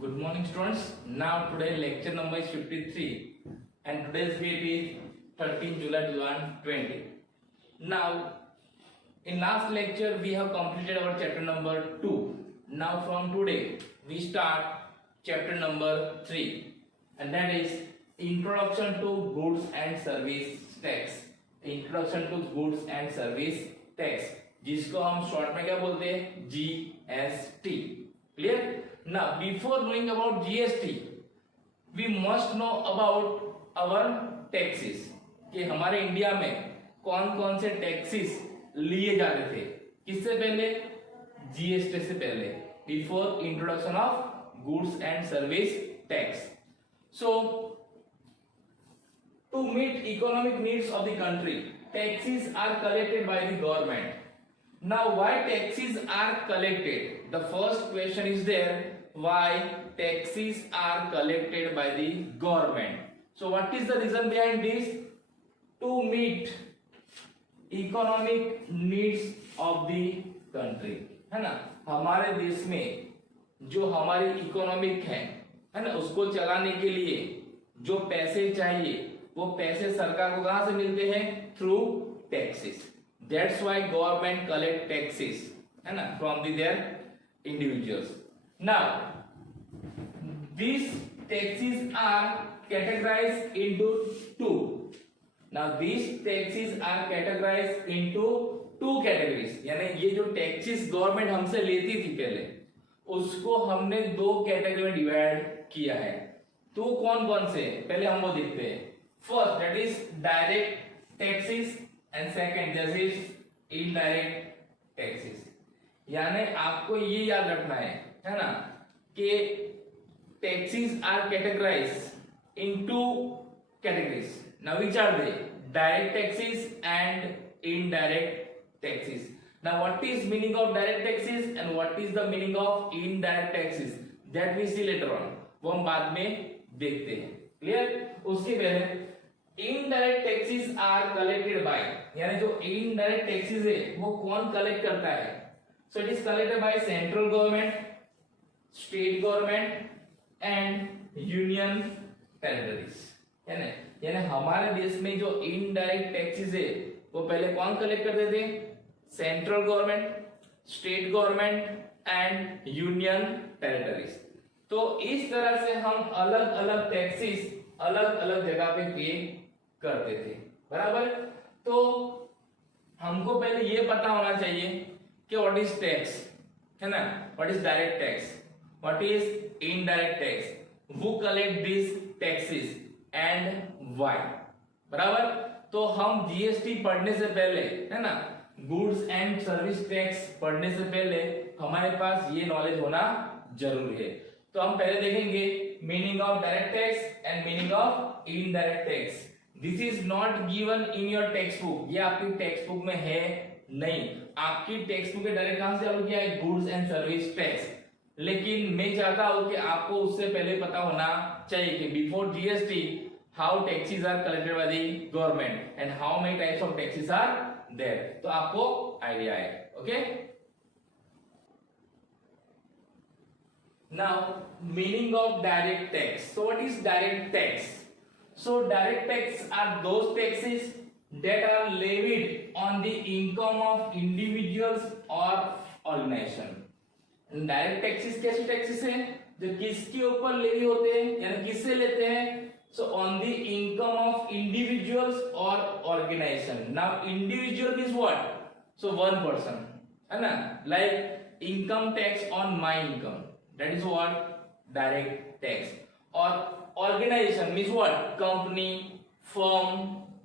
Good morning, students. Now today lecture number is 53 and today's date is 13 July 2020. Now in last lecture we have completed our chapter number 2. Now from today we start chapter number 3 and that is Introduction to Goods and Service Tax. Introduction to Goods and Service Tax जिसको हम short में क्या बोलते हैं GST. Clear? Now before knowing about GST we must know about our taxes कि हमारे India में कौन कौन से टैक्सेस लिए जाते थे किससे पहले GST से पहले before introduction of goods and service tax. So to meet economic needs of the country taxes are collected by the government. Now why taxes are collected? The first question is there, why taxes are collected by the government? So what is the reason behind this? To meet economic needs of the country. है ना, हमारे देश में जो हमारी economic है ना, उसको चलाने के लिए जो पैसे चाहिए वो पैसे सरकार को कहां से मिलते हैं? Through taxes. That's why government collect taxes, है ना, from their individuals. Now, these taxes are categorized into two. Now, these taxes are categorized into two categories. यानी ये जो taxes government हमसे लेती थी पहले, उसको हमने दो कैटेगरी में डिवाइड किया है. तो कौन कौन से? पहले हम वो देखते हैं. First, that is direct taxes. And second this is indirect taxes. यानी आपको ये याद रखना है ना, कि taxes are categorized in two categories. Now which are they? Direct taxes and indirect taxes. Now what is meaning of direct taxes and what is the meaning of indirect taxes? That we see later on. वो हम बाद में देखते हैं. Clear? उसके पहले indirect taxes are collected by, यानी जो इनडायरेक्ट टैक्सेस है वो कौन कलेक्ट करता है? So it is collected by central government, state government and union territories. यानी हमारे देश में जो इनडायरेक्ट टैक्सेस है वो पहले कौन कलेक्ट करते थे? Central government, state government and union territories. तो इस तरह से हम अलग अलग टैक्सेस अलग अलग जगह पे पे करते थे. बराबर? तो हमको पहले ये पता होना चाहिए कि व्हाट इज टैक्स, है ना, what is direct tax, what is indirect tax, who collect this taxes and why. बराबर? तो हम जीएसटी पढ़ने से पहले, है ना, गुड्स एंड सर्विस टैक्स पढ़ने से पहले हमारे पास ये नॉलेज होना जरूरी है. तो हम पहले देखेंगे meaning of direct tax and meaning of indirect tax. This is not given in your text book. ये आपकी टेक्स्ट बुक में है नहीं. आपकी टेक्स्ट बुक डायरेक्ट कहां से चालू किया है? Goods and service tax. लेकिन मैं चाहता हूं कि आपको उससे पहले पता होना चाहिए कि before GST how taxes are collected by the government and how many types of taxes are there. तो आपको आइडिया है. Okay. Now, meaning of direct tax. So, what is direct tax? So, direct tax are those taxes that are levied on the income of individuals or organization. Direct taxes कैसे taxes हैं? जो किसके ऊपर levy होते हैं, यानी किससे लेते हैं? So, on the income of individuals or organization. Now, individual is what? So, one person, है ना? Like income tax on my income. That is what? Direct tax. Or organization means what? Company, firm,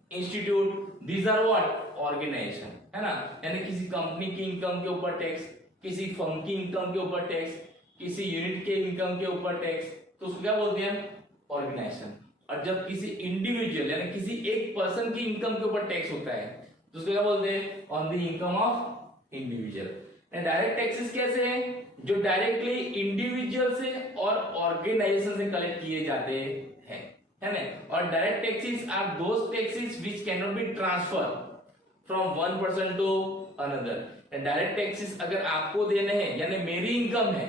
institute. These are what? Organization. है ना? यानी किसी company की income के ऊपर tax, किसी फर्म की इनकम के ऊपर टैक्स, किसी यूनिट के इनकम के ऊपर टैक्स. तो उसको क्या बोलते हैं? ऑर्गेनाइजेशन. और जब किसी इंडिविजुअल यानी किसी एक पर्सन की इनकम के ऊपर टैक्स होता है तो उसको क्या बोलते हैं? On the income of individual. Direct taxes कैसे हैं? जो डायरेक्टली इंडिविजुअल से और ऑर्गेनाइजेशन से कलेक्ट किए जाते हैं, है ना. और direct taxes are those taxes which can not be transfer from one person to another. Direct taxes अगर आपको देने हैं यानी मेरी इनकम है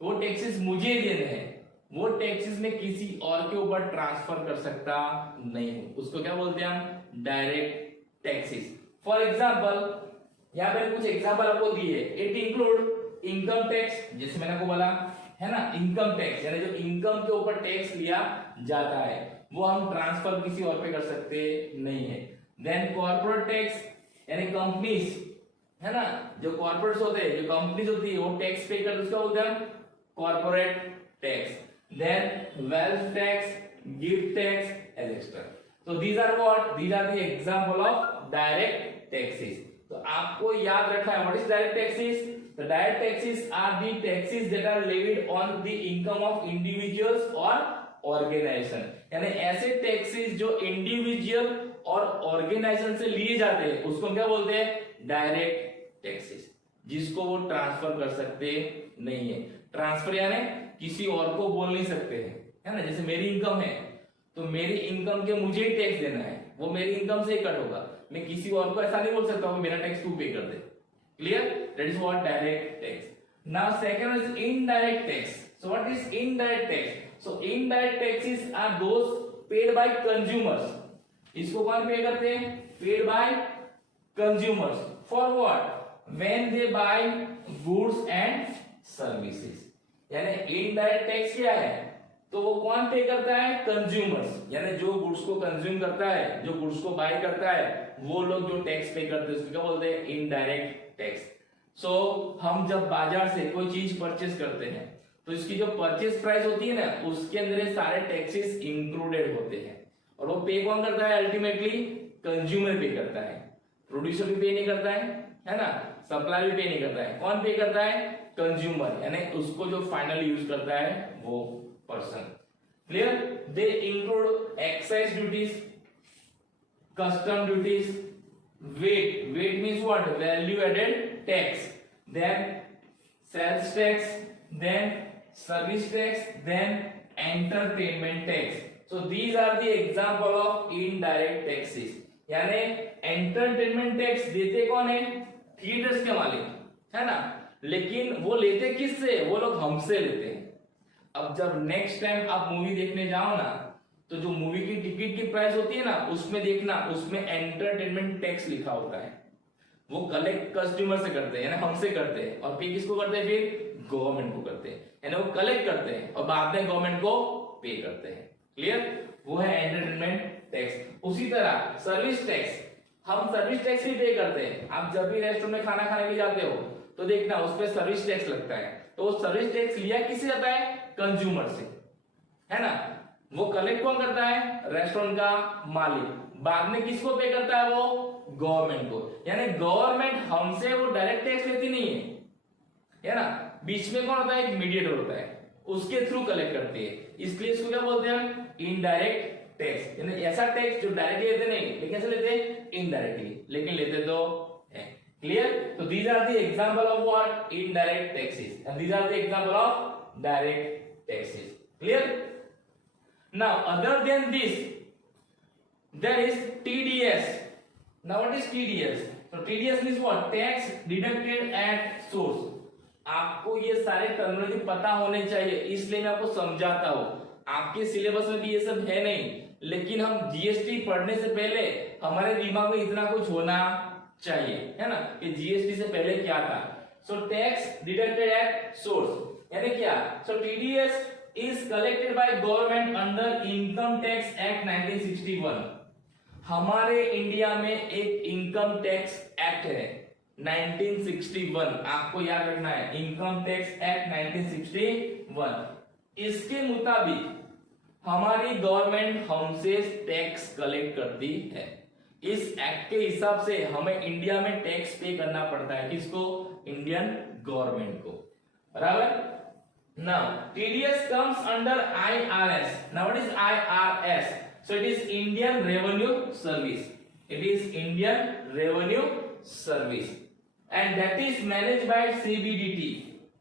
वो टैक्सेस मुझे देने हैं वो टैक्सेस में किसी और के ऊपर ट्रांसफर कर सकता नहीं हूं, उसको क्या बोलते हैं हम, डायरेक्ट टैक्सेस। फॉर एग्जांपल यहाँ पे कुछ एग्जांपल आपको दिए, इट इंक्लूड इनकम टैक्स, जैसे मैंने आपको बोला है ना, इनकम टैक्स यानी जो इनकम के ऊपर टैक्स लिया जाता है वो हम ट्रांसफर किसी और पे कर सकते नहीं है। देन कॉर्पोरेट टैक्स यानी कंपनीज है ना, जो कॉर्पोरेट्स होते हैं, जो कंपनीज होती है वो टैक्स पे करते, उसका बोलते हैं corporate tax. Then wealth tax, gift tax etcetera. तो these are what, these are the example of direct taxes. तो आपको याद रखना है what is direct taxes. The direct taxes are the taxes that are levied on the income of individuals or organization। यानी ऐसे taxes जो individual और organisation से लिए जाते हैं उसको हम क्या बोलते हैं, डायरेक्ट टैक्सेस, जिसको वो ट्रांसफर कर सकते नहीं है। ट्रांसफर यानी किसी और को बोल नहीं सकते हैं, है ना। जैसे मेरी इनकम है तो मेरी इनकम के मुझे ही टैक्स देना है, वो मेरी इनकम से ही कट होगा, मैं किसी और को ऐसा नहीं बोल सकता हूँ मेरा टैक्स तू पे कर दे। Clear? That is what direct tax. Now second is indirect tax. So what is indirect tax? So indirect taxes are those paid by consumers. इसको कौन पे करते हैं, paid by consumers. For what? When they buy goods and services. यानी indirect tax क्या है, तो वो कौन पे करता है, कंज्यूमर्स, यानी जो गुड्स को कंज्यूम करता है, जो गुड्स को बाय करता है, वो लोग जो टैक्स पे करते हैं उसको क्या बोलते हैं, इनडायरेक्ट टैक्स। सो हम जब बाजार से कोई चीज परचेस करते हैं तो इसकी जो परचेस प्राइस होती है ना उसके अंदर सारे टैक्सेस इंक्लूडेड होते हैं, और वो पे कौन करता है, अल्टीमेटली कंज्यूमर पे करता है, प्रोड्यूसर भी पे नहीं करता है ना, सप्लायर भी पे नहीं करता है, कौन पे करता है, कंज्यूमर, यानी उसको जो फाइनली यूज करता है वो person. Clear? They include excise duties, custom duties, weight means what, value added tax, then sales tax, then service tax, then entertainment tax. So these are the example of indirect taxes। यानी entertainment tax देते कौन है, theatres के मालिक है ना, लेकिन वो लेते किससे, वो लोग हमसे लेते हैं। अब जब नेक्स्ट टाइम आप मूवी देखने जाओ ना तो जो मूवी की टिकट की प्राइस होती है ना उसमें देखना, उसमें एंटरटेनमेंट टैक्स लिखा होता है, वो कलेक्ट कस्टमर से करते हैं, यानी हमसे करते हैं, और पे किसको करते हैं, फिर गवर्नमेंट को करते हैं, यानी वो कलेक्ट करते हैं और बाद में गवर्नमेंट को पे करते हैं। क्लियर? वो है एंटरटेनमेंट टैक्स। उसी तरह सर्विस टैक्स, हम सर्विस टैक्स भी पे करते हैं। आप जब भी रेस्टोरेंट में खाना खाने के जाते हो तो देखना उस पर सर्विस टैक्स लगता है, तो सर्विस टैक्स लिया किससे जाता है, कंज्यूमर से, है ना। वो कलेक्ट कौन करता है, रेस्टोरेंट का मालिक, बाद में किसको पे करता है, वो गवर्नमेंट को, यानी गवर्नमेंट हमसे वो डायरेक्ट टैक्स लेती नहीं है ना, बीच में कौन होता है, एक मीडिएटर होता है, उसके थ्रू कलेक्ट करती है, इसलिए इसको क्या बोलते हैं, इनडायरेक्ट टैक्स। यानी ऐसा टैक्स जो डायरेक्टली लेते नहीं, लेकिन कैसे लेते हैं, इनडायरेक्टली, लेकिन लेते तो है। क्लियर? तो these are the example of what, indirect taxes, and these are the example of direct taxes. Clear? Now other than this there is TDS. Now what is TDS? So TDS means what, tax deducted at source। आपको ये सारे terminology पता होने चाहिए, इसलिए मैं आपको समझाता हूँ। आपके सिलेबस में भी ये सब है नहीं, लेकिन हम जीएसटी पढ़ने से पहले हमारे दिमाग में इतना कुछ होना चाहिए, है ना, कि जीएसटी से पहले क्या था। So tax deducted at source यानी क्या, सो TDS is collected by government under income tax act 1961। हमारे इंडिया में एक इनकम टैक्स एक्ट है 1961, आपको याद रखना है, इनकम टैक्स एक्ट 1961। इसके मुताबिक हमारी गवर्नमेंट हमसे टैक्स कलेक्ट करती है। इस एक्ट के हिसाब से हमें इंडिया में टैक्स पे करना पड़ता है, किसको, इंडियन गवर्नमेंट को, बराबर। Now TDS comes under IRS। Now what is IRS? So it is Indian Revenue Service, it is Indian Revenue Service, and that is managed by CBDT,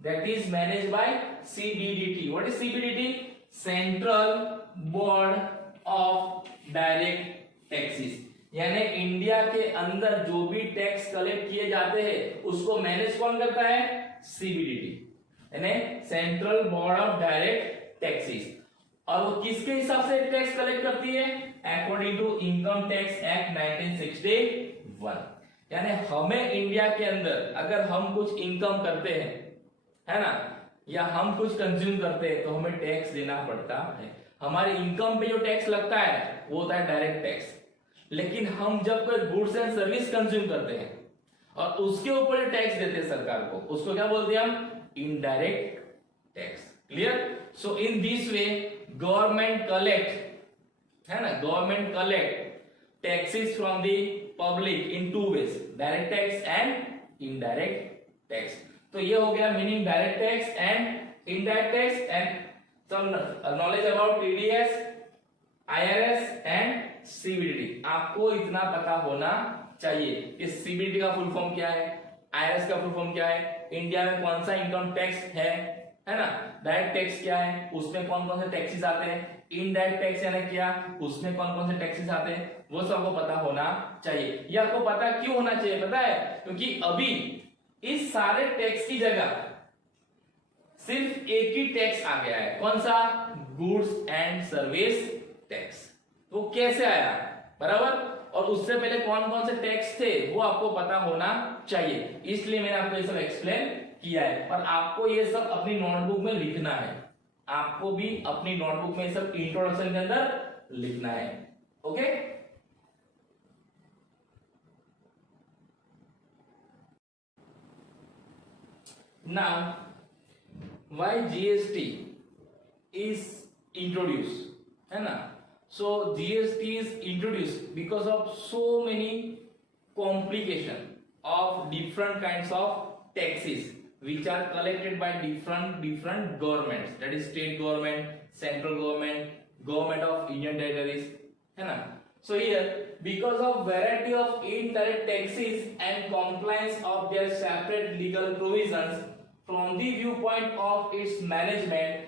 that is managed by CBDT। What is CBDT? Central Board of Direct Taxes। यानी India के अंदर जो भी tax collect किए जाते हैं उसको manage कौन करता है, CBDT, यानी central board of direct taxes, और वो किसके हिसाब से टैक्स कलेक्ट करती है? According to income tax act 1961। यानी हमें इंडिया के अंदर अगर हम कुछ इनकम करते हैं, है ना, या हम कुछ कंज्यूम करते हैं तो हमें टैक्स देना पड़ता है। हमारी इनकम पे जो टैक्स लगता है वो होता है डायरेक्ट टैक्स। लेकिन हम जब कोई गुड्स एंड सर्विस कंज्यूम करते हैं और उसके ऊपर टैक्स देते हैं सरकार को, उसको क्या बोलते हैं हम? Indirect tax. Clear? So in this way government collect, है ना, government collect taxes from the public in two ways, direct tax and indirect tax. तो ये हो गया meaning direct tax and indirect tax, and some knowledge about TDS, IRS and CBDT। आपको इतना पता होना चाहिए कि CBDT का फुल फॉर्म क्या है, IRS का फुल फॉर्म क्या है, इंडिया में कौन सा इनकम टैक्स है ना, डायरेक्ट टैक्स क्या है, उसमें कौन कौन से टैक्सेस आते हैं, इनडायरेक्ट टैक्स यानी क्या, उसमें कौन कौन से टैक्सेस आते हैं, वो सबको पता होना चाहिए। ये आपको पता क्यों होना चाहिए पता है? क्योंकि अभी इस सारे टैक्स की जगह सिर्फ एक ही टैक्स आ गया है। कौन सा? Goods and service tax. वो कैसे आया, बराबर? और उससे पहले कौन कौन से टैक्स थे वो आपको पता होना चाहिए, इसलिए मैंने आपको ये सब एक्सप्लेन किया है। और आपको ये सब अपनी नोटबुक में लिखना है, आपको भी अपनी नोटबुक में ये सब इंट्रोडक्शन के अंदर लिखना है। Okay, now why GST is introduced, है ना? So GST is introduced because of so many complication of different kinds of taxes which are collected by different governments, that is state government, central government, government of Union territories, है ना? So here because of variety of indirect taxes and compliance of their separate legal provisions, from the viewpoint of its management,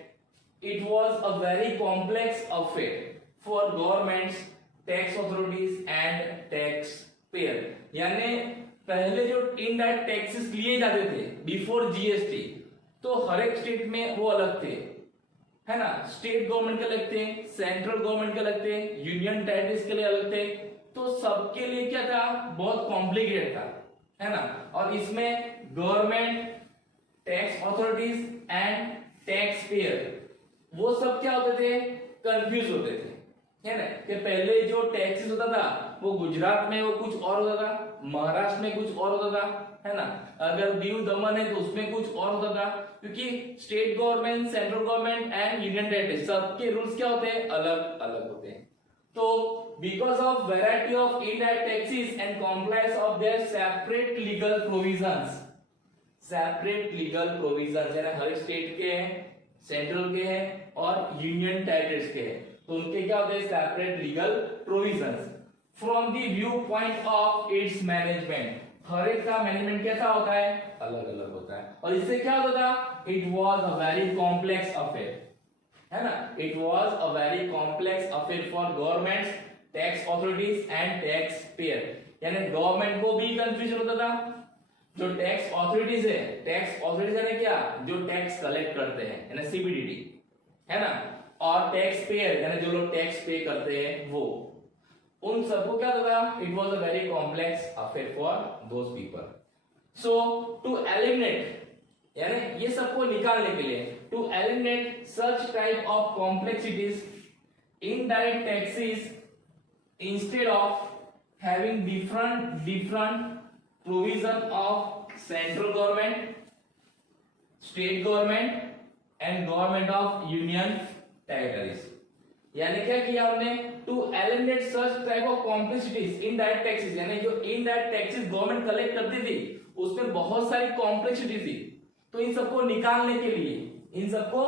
it was a very complex affair for governments, tax authorities and taxpayer। यानी पहले जो indirect taxes लिए जाते थे before GST, तो हर एक state में वो अलग थे, है ना? स्टेट गवर्नमेंट के अलग थे, सेंट्रल गवर्नमेंट के अलग थे, यूनियन टेरिटरीज के लिए अलग थे। तो सबके लिए क्या था? बहुत कॉम्प्लिकेटेड था, है ना? और इसमें government, tax authorities and tax payer, वो सब क्या होते थे? कंफ्यूज होते थे, है ना? कि पहले जो टैक्सेस होता था वो गुजरात में वो कुछ और होता था, महाराष्ट्र में कुछ और होता था, है ना? अगर दीव दमन है तो उसमें कुछ और होता था, क्योंकि state government, central government and union territory सबके रूल्स क्या होते हैं? अलग अलग होते हैं। तो because of variety of indirect taxes and compliance of their separate legal provisions, separate legal provision, यानी हर स्टेट के हैं, सेंट्रल के हैं और यूनियन टेरिटरीज के हैं, तो उनके क्या होते हैं? Separate legal provisions. From the view point of its management, हर एक का मैनेजमेंट कैसा होता है? अलग अलग होता है। और इससे क्या होता था? It was a very complex affair, है ना? It was a very complex affair for governments, tax authorities and tax payer. यानी गवर्नमेंट को भी कंफ्यूजन होता था, जो टैक्स ऑथोरिटीज है, टैक्स ऑथोरिटीज यानी क्या? जो टैक्स कलेक्ट करते हैं, यानी सीबीडीटी, है ना? और टैक्स पेयर यानी जो लोग टैक्स पे करते हैं वो, उन सबको क्या होता था? It was a very complex affair for those people. So to eliminate, यानी ये सबको निकालने के लिए, to eliminate such type of complexities, indirect taxes instead of having different provision of central government, state government and government of union territories। यानी क्या किया हमने? To eliminate such type of complexities, indirect taxes, यानी जो indirect taxes government collect करती थी उसमें बहुत सारी कॉम्प्लेक्सिटी थी, तो इन सबको निकालने के लिए, इन सबको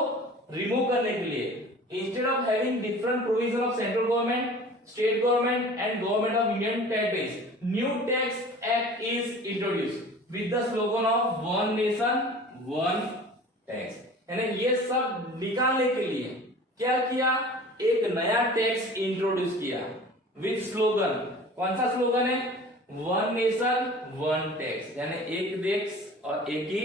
रिमूव करने के लिए, instead of having different provision of central government, state government and government of union territories, new tax act is introduced with the slogan of one nation one tax। यानी ये सब निकालने के लिए क्या किया? एक नया टैक्स इंट्रोड्यूस किया विद स्लोगन। कौन सा स्लोगन है? वन नेशन वन टैक्स, यानी एक देश और एक ही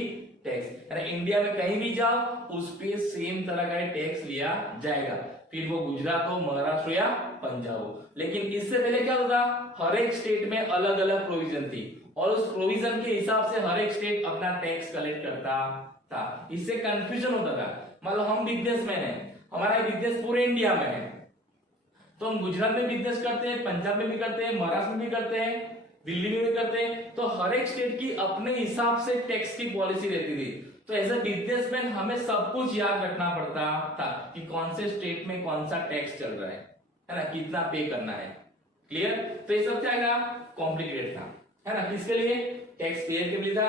टैक्स। यानी इंडिया में कहीं भी जाओ उस पे सेम तरह का टैक्स लिया जाएगा, फिर वो गुजरात हो, महाराष्ट्र या पंजाब हो। लेकिन इससे पहले क्या होता, हर एक स्टेट में अलग अलग प्रोविजन थी और उस प्रोविजन के हिसाब से हर एक स्टेट अपना टैक्स कलेक्ट करता था। इससे कंफ्यूजन होता था। मान लो हम बिजनेसमैन हैं, हमारा बिजनेस पूरे इंडिया में है, तो हम गुजरात में बिजनेस करते हैं, पंजाब में भी करते हैं, महाराष्ट्र में भी करते हैं, दिल्ली में भी करते हैं, तो हर एक स्टेट की अपने हिसाब से टैक्स की पॉलिसी रहती थी। तो एज अ बिजनेसमैन हमें सब कुछ याद रखना पड़ता था कि कौन से स्टेट में कौन सा टैक्स चल रहा है ना, कितना पे करना है। क्लियर? तो ये सब क्या था, कॉम्प्लिकेटेड था, है ना। किसके लिए? टैक्स पेयर के लिए था,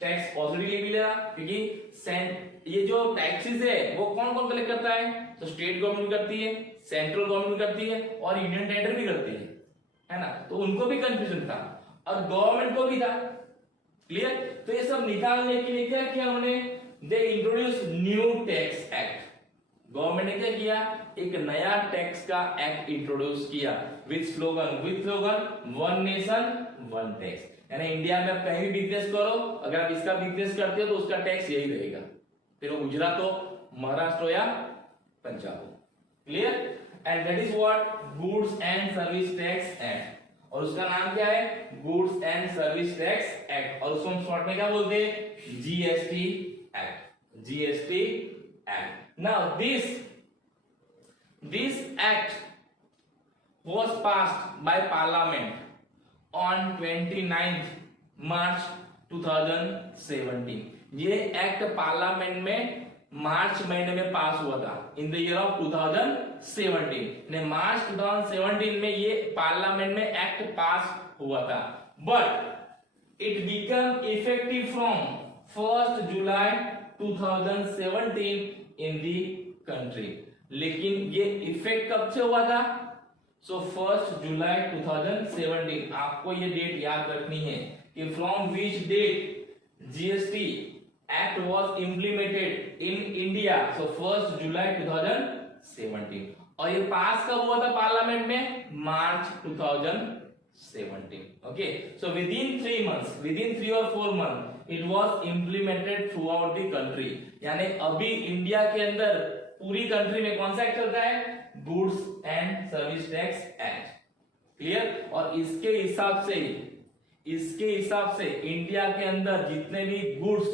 टैक्स अथॉरिटी के लिए था, क्योंकि ये जो टैक्सेस है वो कौन कौन कलेक्ट करता है, तो स्टेट गवर्नमेंट करती है, सेंट्रल गवर्नमेंट करती है और यूनियन टेरिटरी भी करती है ना। तो उनको भी कंफ्यूजन था और गवर्नमेंट को भी था। क्लियर? तो ये सब निकालने के लिए क्या किया उन्होंने, they introduce new tax act. Government ने क्या किया, एक नया टैक्स का एक्ट इंट्रोड्यूस किया with slogan one nation one tax. यानी इंडिया में आप कहीं भी बिजनेस करो, अगर आप इसका बिजनेस करते हो तो उसका टैक्स यही रहेगा, फिर वो गुजरात हो, महाराष्ट्र हो या पंजाब हो। Clear? And that is what goods and service tax act, और उसका नाम क्या है, goods and service tax act, और उसको हम शॉर्ट में क्या बोलते हैं, GST act. GST act. Now this act was passed by parliament on 29th March 2017। ये एक्ट पार्लियामेंट में मार्च महीने में पास हुआ था, इन द ईयर ऑफ 2017। ने मार्च 2017 में ये पार्लियामेंट में एक्ट पास हुआ था, but it become effective from 1 जुलाई 2017 इन दी कंट्री। लेकिन ये इफेक्ट कब से हुआ था, सो 1 जुलाई 2017। आपको ये डेट याद रखनी है कि from which date GST act was implemented in India, so 1 जुलाई 2017। और ये पास कब हुआ था पार्लियामेंट में, मार्च 2017। Okay, so within 3 months, within 3 or 4 months it was implemented throughout the country. यानी अभी इंडिया के अंदर पूरी कंट्री में कौन सा एक्ट चलता है, goods and service tax act. Clear? और इसके हिसाब से इंडिया के अंदर जितने भी गुड्स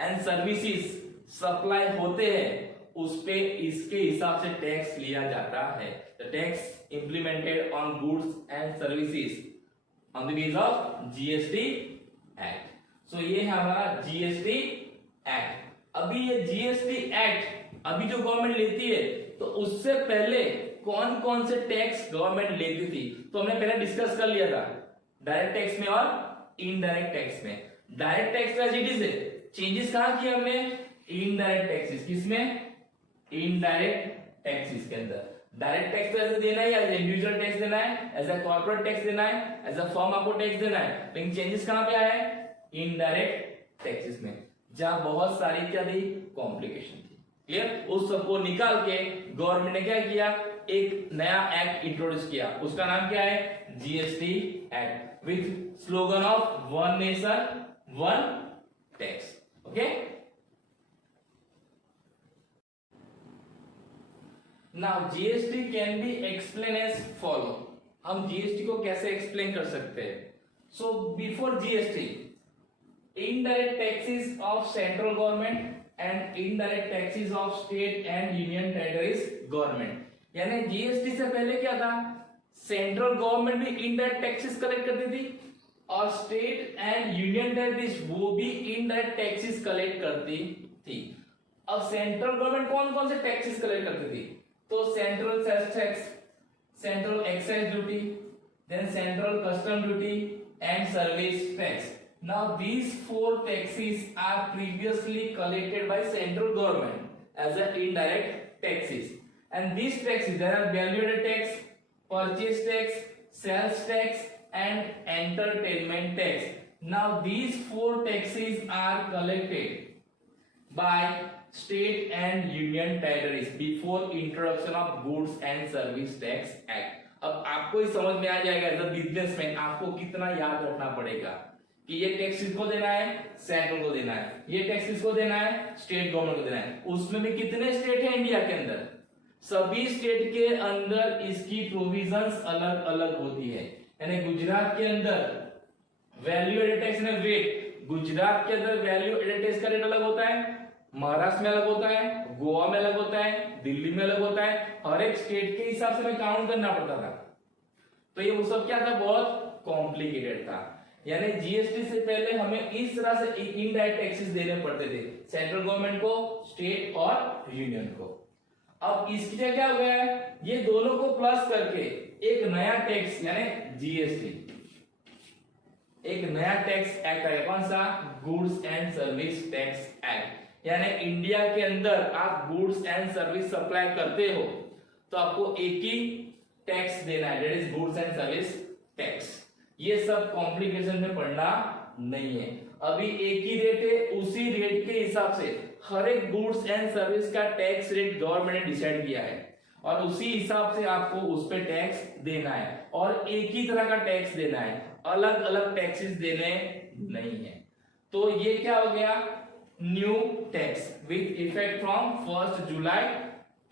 एंड सर्विसेज सप्लाई होते हैं उस पे इसके हिसाब से टैक्स लिया जाता है। The tax implemented on goods and services on the base of GST act. So ये है हमारा जीएसटी एक्ट। अभी ये जीएसटी एक्ट अभी जो गवर्नमेंट लेती है, तो उससे पहले कौन कौन से टैक्स गवर्नमेंट लेती थी, तो हमने पहले डिस्कस कर लिया था, डायरेक्ट टैक्स में और इनडायरेक्ट टैक्स में। डायरेक्ट टैक्स का चेंजेस है, चेंजेस कहां किया हमने, इनडायरेक्ट टैक्सेस। किसमें, इनडायरेक्ट टैक्सेस के अंदर। डायरेक्ट टैक्स ऐसे देना है, एज इंडिविजुअल टैक्स देना है, एज अ कॉर्पोरेट टैक्स देना है, एज अ फर्म आपको टैक्स देना है। लेकिन चेंजेस कहां पे आया है, इनडायरेक्ट टैक्सेस में, जहां बहुत सारी क्या थी, कॉम्प्लिकेशन थी। क्लियर? उस सबको निकाल के गवर्नमेंट ने क्या किया, एक नया एक्ट इंट्रोड्यूस किया, उसका नाम क्या है, GST act, with slogan of one nation one tax. Okay, now GST can be explain as follow. हम जीएसटी को कैसे एक्सप्लेन कर सकते हैं, so before GST indirect taxes of central government and indirect taxes of state and union territories government। यानी GST से पहले क्या था, सेंट्रल गवर्नमेंट भी इनडायरेक्ट टैक्सेस कलेक्ट करती थी और स्टेट एंड यूनियन टेरिटरीज वो भी इनडायरेक्ट टैक्सेस कलेक्ट करती थी। अब सेंट्रल गवर्नमेंट कौन कौन से टैक्सेस कलेक्ट करती थी, तो central sales tax, central excise duty, then central custom duty and service tax. Now these 4 taxes are previously collected by central government as an indirect taxes, and these taxes there are value-added tax, purchase tax, sales tax and entertainment tax. Now these 4 taxes are collected by state and union territories before introduction of Goods and Service Tax Act। अब आपको ही समझ में आ जाएगा as a businessman आपको कितना याद रखना पड़ेगा कि ये टैक्स किसको देना है, सेंट्रल को देना है, ये टैक्स किसको देना है, स्टेट गवर्नमेंट को देना है। उसमें भी कितने स्टेट है इंडिया के अंदर, सभी स्टेट के अंदर इसकी प्रोविजंस अलग अलग होती है। यानी गुजरात के अंदर वैल्यू एडेड टैक्स में रेट, गुजरात के अंदर वैल्यू एडेड टैक्स का रेट अलग होता है, महाराष्ट्र में अलग होता है, गोवा में अलग होता है, दिल्ली में अलग होता है। हर एक स्टेट के हिसाब से हमें काउंट करना पड़ता था। तो ये वो सब क्या था, बहुत कॉम्प्लिकेटेड था। यानी जीएसटी से पहले हमें इस तरह से इनडायरेक्ट टैक्सेस देने पड़ते थे, सेंट्रल गवर्नमेंट को, स्टेट और यूनियन को। अब इसकी जगह क्या हो गया है, ये दोनों को प्लस करके एक नया टैक्स यानी जीएसटी, एक नया टैक्स एक्ट है। कौन सा, goods and service tax act. यानी इंडिया के अंदर आप गुड्स एंड सर्विस सप्लाई करते हो तो आपको एक ही टैक्स देना है, that is goods and service tax. ये सब कॉम्प्लिकेशन में पढ़ना नहीं है। अभी एक ही रेट है, उसी रेट के हिसाब से हर एक गुड्स एंड सर्विस का टैक्स रेट गवर्नमेंट ने डिसाइड किया है और उसी हिसाब से आपको उस पर टैक्स देना है और एक ही तरह का टैक्स देना है, अलग अलग टैक्सेस देने नहीं है। तो ये क्या हो गया, new tax with effect from 1 जुलाई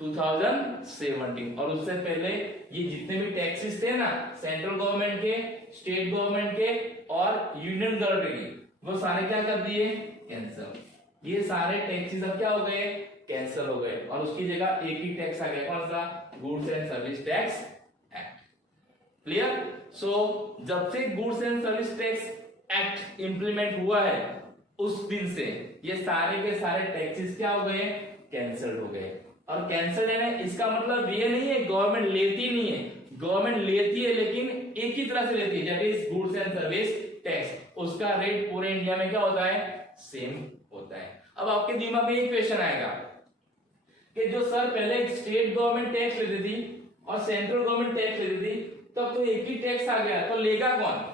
2017। और उससे पहले ये जितने भी टैक्सेस थे ना, सेंट्रल गवर्नमेंट के, स्टेट गवर्नमेंट के और यूनियन गवर्नमेंट के, वो सारे क्या कर दिए, कैंसिल। ये सारे टैक्सेस अब क्या हो गए, कैंसिल हो गए और उसकी जगह एक ही टैक्स आ गया, कौन सा, goods and service tax act. Clear. So जब से goods and service tax act implement हुआ है उस दिन से ये सारे के सारे टैक्सेस क्या हो गए, कैंसिल हो गए। और कैंसिल है ना, इसका मतलब ये नहीं है गवर्नमेंट लेती नहीं है, गवर्नमेंट लेती है लेकिन एक ही तरह से लेती है, that is goods and service tax. उसका रेट पूरे इंडिया में क्या होता है, सेम होता है। अब आपके दिमाग में एक क्वेश्चन आएगा कि जो सर पहले स्टेट गवर्नमेंट टैक्स लेती थी और सेंट्रल गवर्नमेंट टैक्स लेती थी, तब तो एक ही टैक्स आ गया, तो लेगा कौन,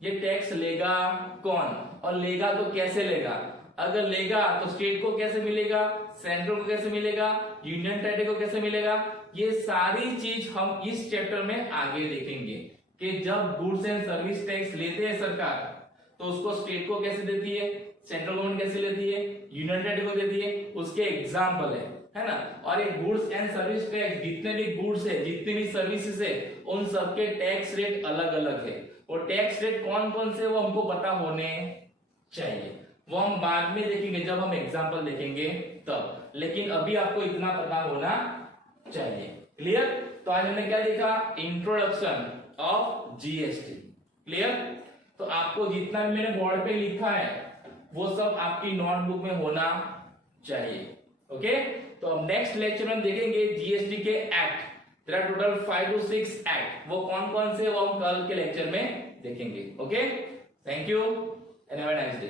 ये टैक्स लेगा कौन और लेगा तो कैसे लेगा। अगर लेगा तो स्टेट को कैसे मिलेगा, सेंट्रल को कैसे मिलेगा, यूनियन टेरिटरी को कैसे मिलेगा, ये सारी चीज हम इस चैप्टर में आगे देखेंगे कि जब गुड्स एंड सर्विस टैक्स लेते हैं सरकार तो उसको स्टेट को कैसे देती है, सेंट्रल गवर्नमेंट कैसे लेती है, यूनियन टेरिटरी को देती है, उसके एग्जाम्पल है ना। और ये गुड्स एंड सर्विस टैक्स, जितने भी गुड्स है, जितने भी सर्विसेज है, उन सबके टैक्स रेट अलग अलग है। और टैक्स रेट कौन कौन से वो हमको पता होने चाहिए, वो हम बाद में देखेंगे जब हम एग्जाम्पल देखेंगे तब, लेकिन अभी आपको इतना पता होना चाहिए। क्लियर। तो आज हमने क्या देखा, इंट्रोडक्शन ऑफ जीएसटी। क्लियर। तो आपको जितना भी मैंने बोर्ड पे लिखा है वो सब आपकी नोटबुक में होना चाहिए। ओके। तो अब नेक्स्ट लेक्चर में देखेंगे जीएसटी के act, there are total 5 to 6 act, वो कौन कौन से वो हम कल के लेक्चर में देखेंगे। Okay, thank you and have a nice day.